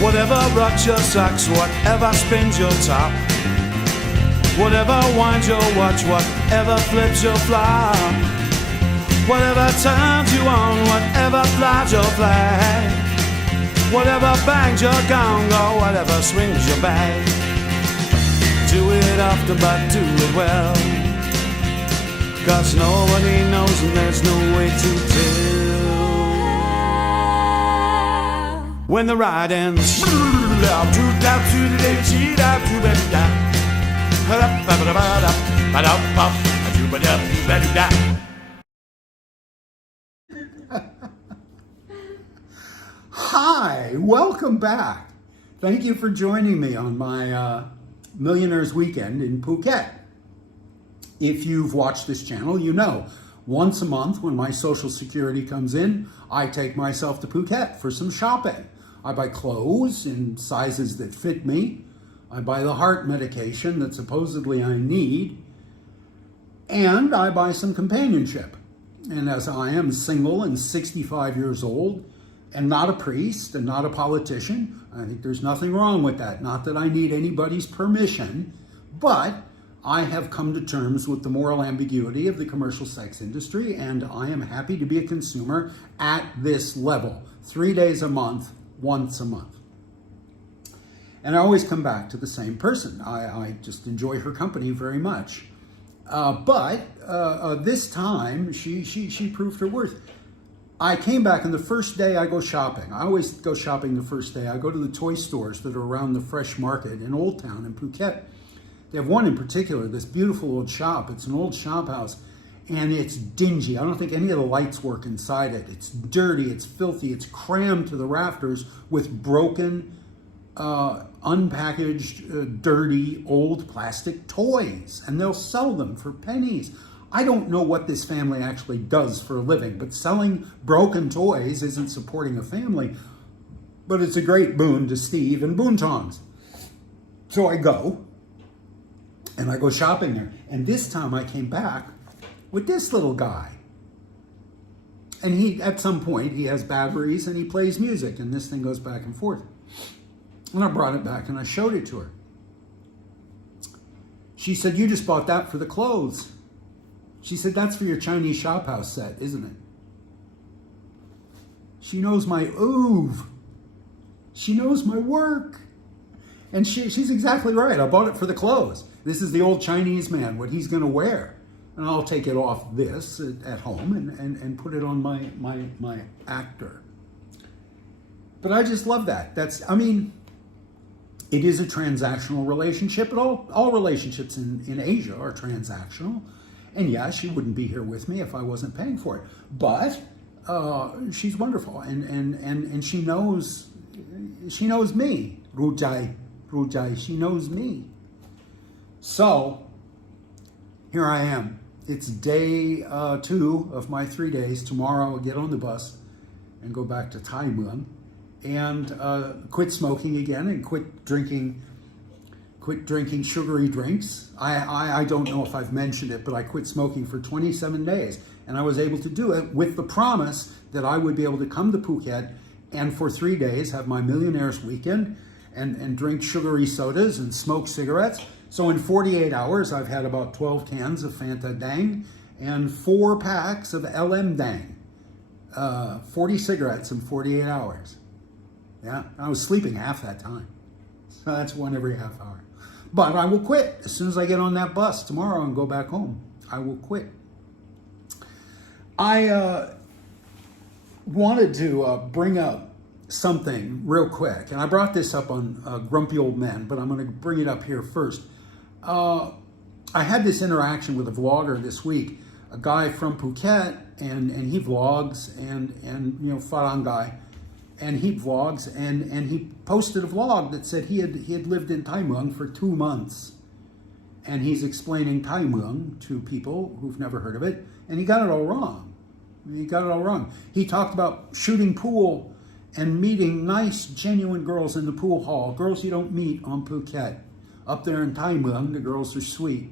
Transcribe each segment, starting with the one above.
Whatever rocks your socks, whatever spins your top, whatever winds your watch, whatever flips your flop, whatever turns you on, whatever flies your flag, whatever bangs your gong, or whatever swings your bag. Do it often, but do it well, 'cause nobody knows and there's no way to tell when the ride ends. Hi, welcome back. Thank you for joining me on my Millionaire's weekend in Phuket. If you've watched this channel, you know once a month when my Social Security comes in, I take myself to Phuket for some shopping. I buy clothes in sizes that fit me. I buy the heart medication that supposedly I need. And I buy some companionship. And as I am single and 65 years old, and not a priest and not a politician, I think there's nothing wrong with that. Not that I need anybody's permission, but I have come to terms with the moral ambiguity of the commercial sex industry, and I am happy to be a consumer at this level. 3 days a month, once a month. And I always come back to the same person. I just enjoy her company very much. But this time, she proved her worth. I came back, and the first day I go shopping. I always go shopping the first day. I go to the toy stores that are around the Fresh Market in Old Town in Phuket. They have one in particular, this beautiful old shop. It's an old shop house, and it's dingy. I don't think any of the lights work inside it. It's dirty, it's filthy, it's crammed to the rafters with broken, unpackaged, dirty, old plastic toys, and they'll sell them for pennies. I don't know what this family actually does for a living, but selling broken toys isn't supporting a family, but it's a great boon to Steve and Boontongs. So I go, and I go shopping there. And this time I came back with this little guy. And he, at some point, he has batteries and he plays music, and this thing goes back and forth. And I brought it back and I showed it to her. She said, "You just bought that for the clothes." She said, "That's for your Chinese shop house set, isn't it?" She knows my oeuvre. She knows my work. And she's exactly right. I bought it for the clothes. This is the old Chinese man, what he's going to wear. And I'll take it off this at home and put it on my actor. But I just love that. It is a transactional relationship. But all relationships in Asia are transactional. And yeah, she wouldn't be here with me if I wasn't paying for it. But she's wonderful, and she knows me. Rujai, she knows me. So here I am. It's day 2 of my 3 days. Tomorrow I'll get on the bus and go back to Thailand and quit smoking again and quit drinking sugary drinks. I don't know if I've mentioned it, but I quit smoking for 27 days. And I was able to do it with the promise that I would be able to come to Phuket and for 3 days have my Millionaire's weekend and drink sugary sodas and smoke cigarettes. So in 48 hours, I've had about 12 cans of Fanta Dang and 4 packs of LM Dang. 40 cigarettes in 48 hours. Yeah, I was sleeping half that time. So that's one every half hour. But I will quit as soon as I get on that bus tomorrow and go back home. I will quit. I wanted to bring up something real quick. And I brought this up on Grumpy Old Men, but I'm going to bring it up here first. I had this interaction with a vlogger this week, a guy from Phuket, and he vlogs, and Farang guy. And he vlogs, and he posted a vlog that said he had lived in Thai Muang for 2 months. And he's explaining Thai Muang to people who've never heard of it, and he got it all wrong. He talked about shooting pool and meeting nice, genuine girls in the pool hall, girls you don't meet on Phuket. Up there in Thai Muang, the girls are sweet.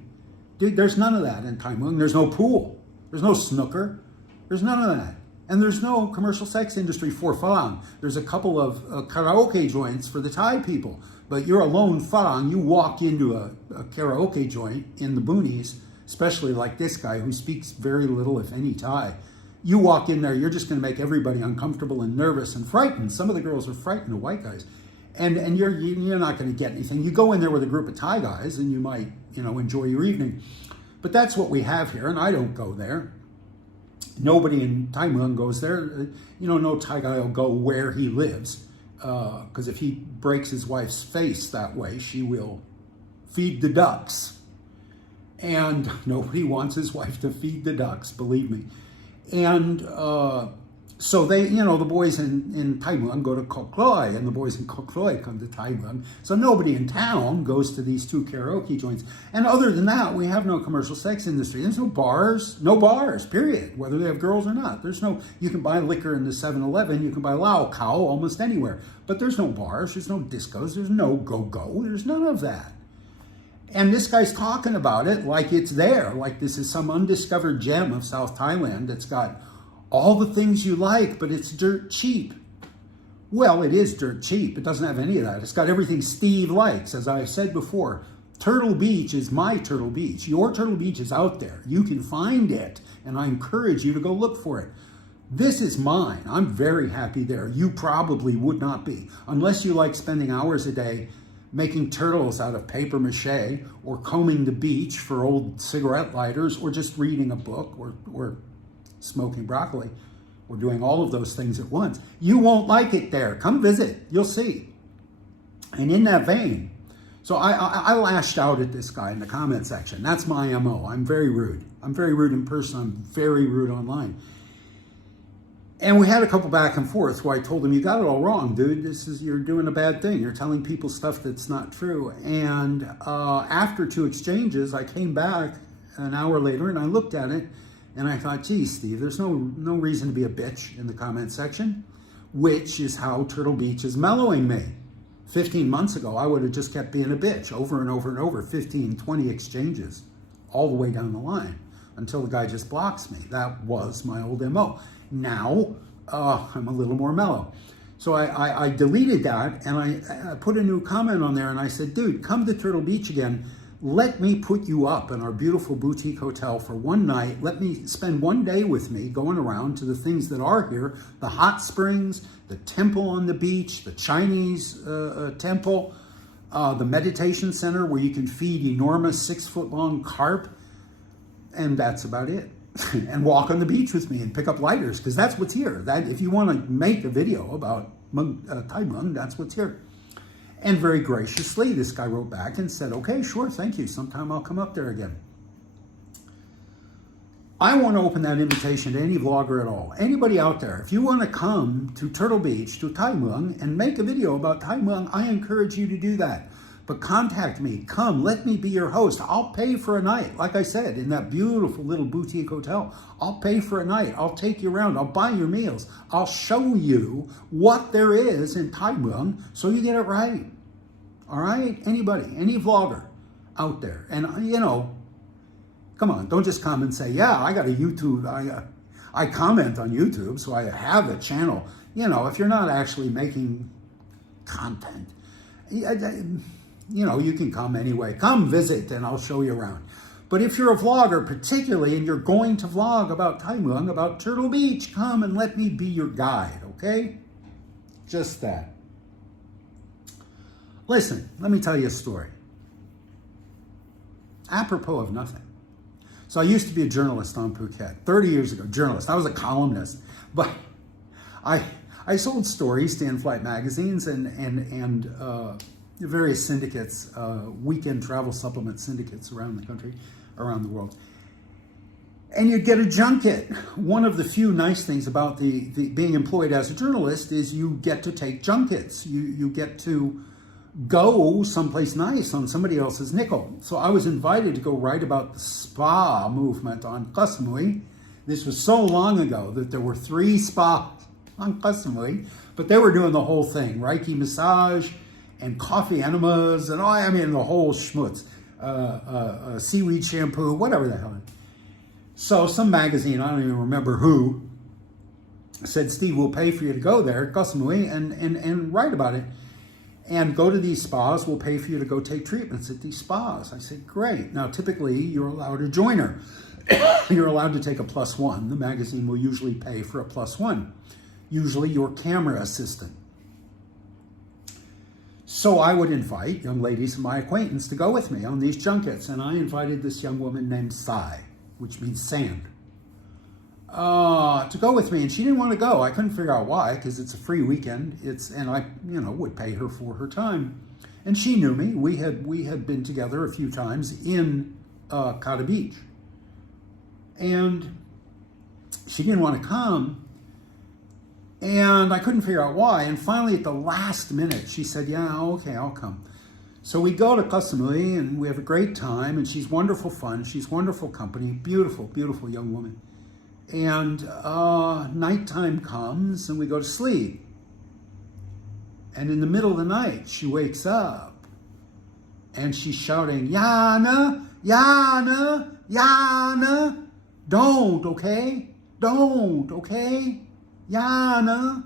Dude, there's none of that in Thai Muang. There's no pool. There's no snooker. There's none of that. And there's no commercial sex industry for Farang. There's a couple of karaoke joints for the Thai people. But you're a lone Farang, you walk into a karaoke joint in the boonies, especially like this guy who speaks very little, if any, Thai. You walk in there, you're just going to make everybody uncomfortable and nervous and frightened. Some of the girls are frightened of white guys. And you're not going to get anything. You go in there with a group of Thai guys and you might, enjoy your evening. But that's what we have here, and I don't go there. Nobody in Thai Muang goes there. No Thai guy will go where he lives. Because if he breaks his wife's face that way, she will feed the ducks. And nobody wants his wife to feed the ducks, believe me. And so they, the boys in Thai Muang go to Koh Kloi, and the boys in Koh Kloi come to Thai Muang. So nobody in town goes to these two karaoke joints. And other than that, we have no commercial sex industry. There's no bars, period, whether they have girls or not. You can buy liquor in the 7-Eleven, you can buy Lao Khao almost anywhere. But there's no bars, there's no discos, there's no go-go, there's none of that. And this guy's talking about it like it's there, like this is some undiscovered gem of South Thailand that's got all the things you like, but it's dirt cheap. Well, it is dirt cheap. It doesn't have any of that. It's got everything Steve likes. As I've said before, Turtle Beach is my Turtle Beach. Your Turtle Beach is out there. You can find it, and I encourage you to go look for it. This is mine. I'm very happy there. You probably would not be, unless you like spending hours a day making turtles out of paper mache, or combing the beach for old cigarette lighters, or just reading a book, or smoking broccoli, or doing all of those things at once. You won't like it there. Come visit. You'll see. And in that vein, so I lashed out at this guy in the comment section. That's my MO. I'm very rude. I'm very rude in person. I'm very rude online. And we had a couple back and forth where I told him, you got it all wrong, dude. You're doing a bad thing. You're telling people stuff that's not true. And after 2 exchanges, I came back an hour later and I looked at it and I thought, geez, Steve, there's no reason to be a bitch in the comment section, which is how Turtle Beach is mellowing me. 15 months ago, I would have just kept being a bitch over and over and over, 15, 20 exchanges, all the way down the line, until the guy just blocks me. That was my old MO. Now, I'm a little more mellow. So I deleted that, and I put a new comment on there, and I said, dude, come to Turtle Beach again. Let me put you up in our beautiful boutique hotel for one night. Let me spend one day with me going around to the things that are here, the hot springs, the temple on the beach, the Chinese temple, the meditation center where you can feed enormous 6-foot-long carp, and that's about it. And walk on the beach with me and pick up lighters, because that's what's here. That if you want to make a video about Thai Muang, that's what's here. And very graciously, this guy wrote back and said, okay, sure, thank you. Sometime I'll come up there again. I want to open that invitation to any vlogger at all. Anybody out there, if you want to come to Turtle Beach, to Thai Muang, and make a video about Thai Muang, I encourage you to do that. But contact me, come, let me be your host. I'll pay for a night, like I said, in that beautiful little boutique hotel. I'll pay for a night. I'll take you around. I'll buy your meals. I'll show you what there is in Thai Muang so you get it right. All right? Anybody, any vlogger out there. And, come on, don't just come and say, yeah, I got a YouTube. I comment on YouTube, so I have a channel. If you're not actually making content, you can come anyway. Come visit and I'll show you around. But if you're a vlogger particularly and you're going to vlog about Thai Muang, about Turtle Beach, come and let me be your guide, okay? Just that. Listen, let me tell you a story. Apropos of nothing. So I used to be a journalist on Phuket, 30 years ago, journalist. I was a columnist, but I sold stories to in-flight magazines and various syndicates, weekend travel supplement syndicates around the country, around the world. And you'd get a junket. One of the few nice things about the being employed as a journalist is you get to take junkets. You get to go someplace nice on somebody else's nickel. So I was invited to go write about the spa movement on Koh Samui. This was so long ago that there were 3 spas on Koh Samui, but they were doing the whole thing, Reiki massage and coffee enemas and the whole schmutz, seaweed shampoo, whatever the hell. So some magazine, I don't even remember who, said, Steve, we'll pay for you to go there, Koh Samui, and write about it. And go to these spas, we'll pay for you to go take treatments at these spas. I said, great. Now, typically, you're allowed a joiner. You're allowed to take a +1. The magazine will usually pay for a +1. Usually your camera assistant. So I would invite young ladies of my acquaintance to go with me on these junkets. And I invited this young woman named Sai, which means sand, to go with me. And she didn't want to go. I couldn't figure out why, because it's a free weekend. And I, would pay her for her time. And she knew me. We had been together a few times in Kata Beach. And she didn't want to come. And I couldn't figure out why. And finally, at the last minute, she said, yeah, okay, I'll come. So we go to Koh Samui, and we have a great time. And she's wonderful fun. She's wonderful company. Beautiful, beautiful young woman. And nighttime comes, and we go to sleep. And in the middle of the night, she wakes up. And she's shouting, Yana, Yana, Yana. Don't, okay? Don't, okay? Yana.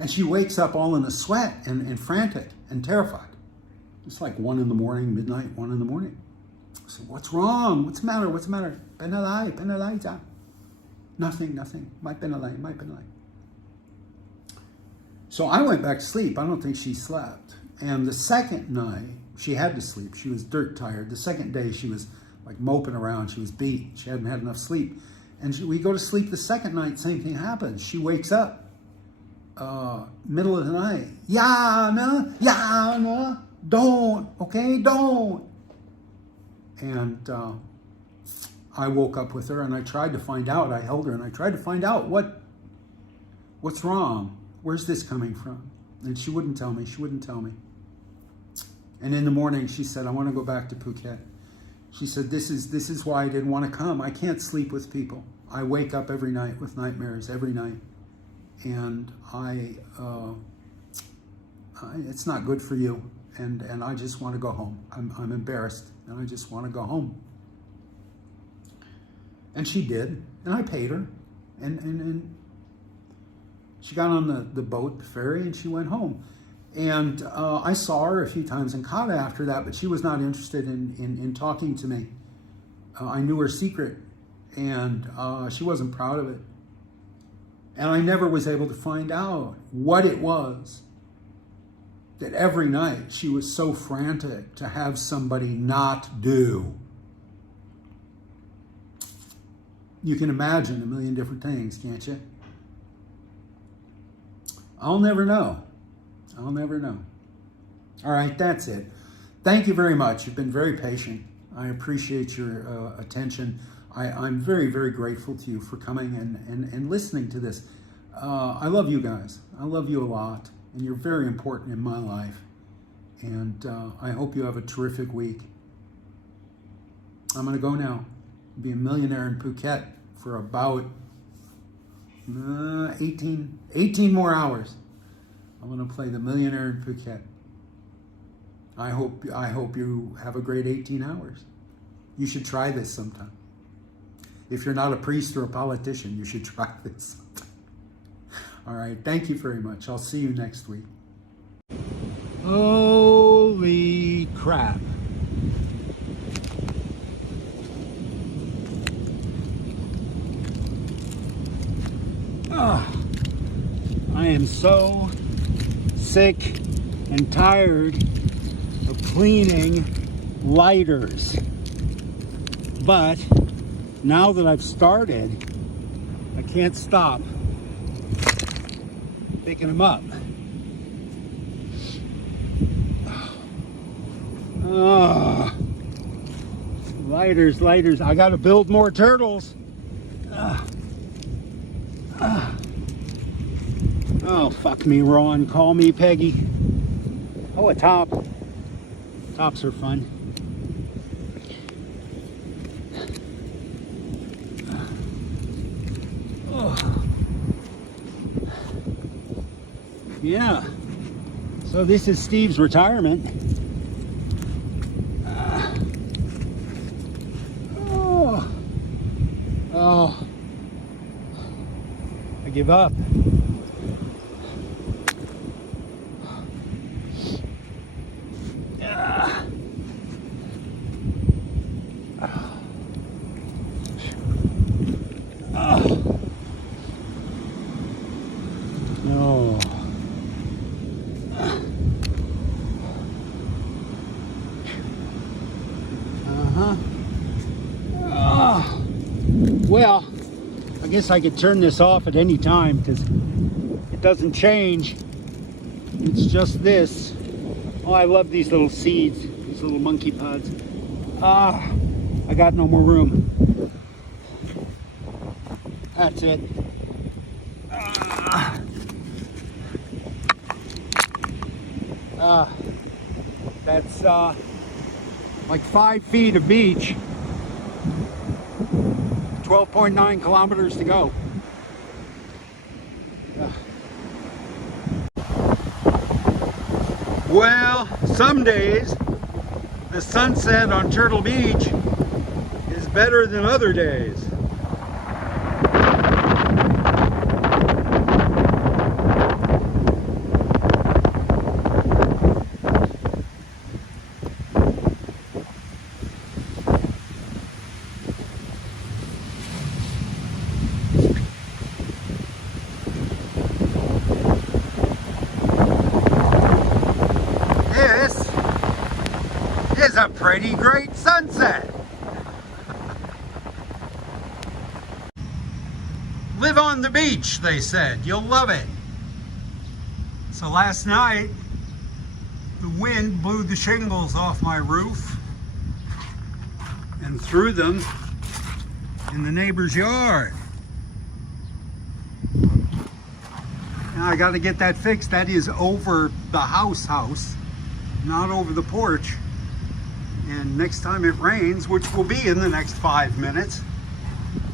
And she wakes up all in a sweat and frantic and terrified. It's like 1 in the morning, midnight, 1 in the morning. I said, what's wrong? What's the matter? What's the matter? Penalay, penalay dyan. Nothing. May penalay. So I went back to sleep. I don't think she slept. And the second night, she had to sleep. She was dirt tired. The second day, she was like moping around. She was beat. She hadn't had enough sleep. And we go to sleep the second night, same thing happens. She wakes up, middle of the night. Yana, don't, okay, don't. And I woke up with her and I tried to find out. I held her and I tried to find out what's wrong. Where's this coming from? And she wouldn't tell me. And in the morning, she said, I want to go back to Phuket. She said, this is why I didn't want to come. I can't sleep with people. I wake up every night with nightmares, every night. And it's not good for you. And I just want to go home. I'm embarrassed, and I just want to go home. And she did, and I paid her. And she got on the boat, the ferry, and she went home. And I saw her a few times in Kata after that, but she was not interested in talking to me. I knew her secret, and she wasn't proud of it. And I never was able to find out what it was that every night she was so frantic to have somebody not do. You can imagine a million different things, can't you? I'll never know. All right, that's it. Thank you very much. You've been very patient. I appreciate your attention. I'm very, very grateful to you for coming and listening to this. I love you guys. I love you a lot, and you're very important in my life. And I hope you have a terrific week. I'm going to go now. Be a millionaire in Phuket for about 18 more hours. I'm going to play the Millionaire in Phuket. I hope you have a great 18 hours. You should try this sometime. If you're not a priest or a politician, you should try this sometime. All right, thank you very much. I'll see you next week. Holy crap. I am so sick and tired of cleaning lighters. But now that I've started, I can't stop picking them up. Lighters. I gotta build more turtles. Oh, fuck me, Ron. Call me Peggy. Oh, a top. Tops are fun. Oh. Yeah. So this is Steve's retirement. give up. No. Well, I guess I could turn this off at any time because it doesn't change. It's just this. Oh, I love these little seeds, these little monkey pods. I got no more room. That's it. That's like 5 feet of beach. 12.9 kilometers to go. Well, some days the sunset on Turtle Beach is better than other days. Is a pretty great sunset. Live on the beach, they said. You'll love it. So last night, the wind blew the shingles off my roof and threw them in the neighbor's yard. Now I got to get that fixed. That is over the house, not over the porch. And next time it rains, which will be in the next 5 minutes,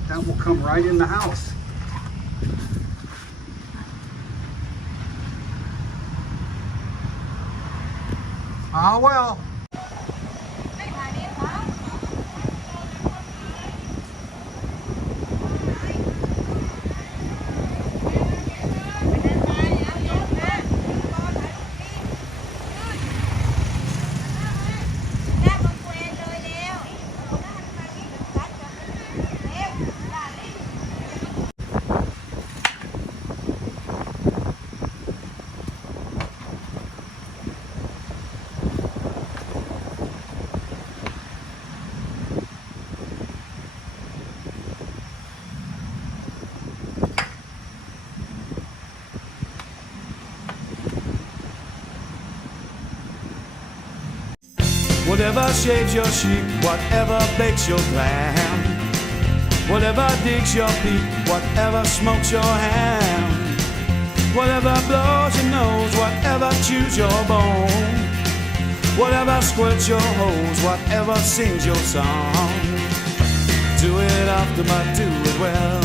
that will come right in the house. Ah, well. Whatever shaves your sheep, whatever bakes your lamb, whatever digs your peat, whatever smokes your ham, whatever blows your nose, whatever chews your bone, whatever squirts your hose, whatever sings your song. Do it often, but do it well.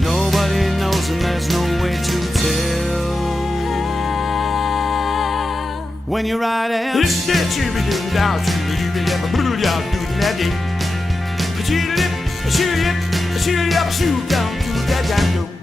Nobody knows and there's no way to tell. When you're riding, it's that you be doing down to you be ever blue down to that day. Shoot it, shoot it, shoot it up, shoot down to that down.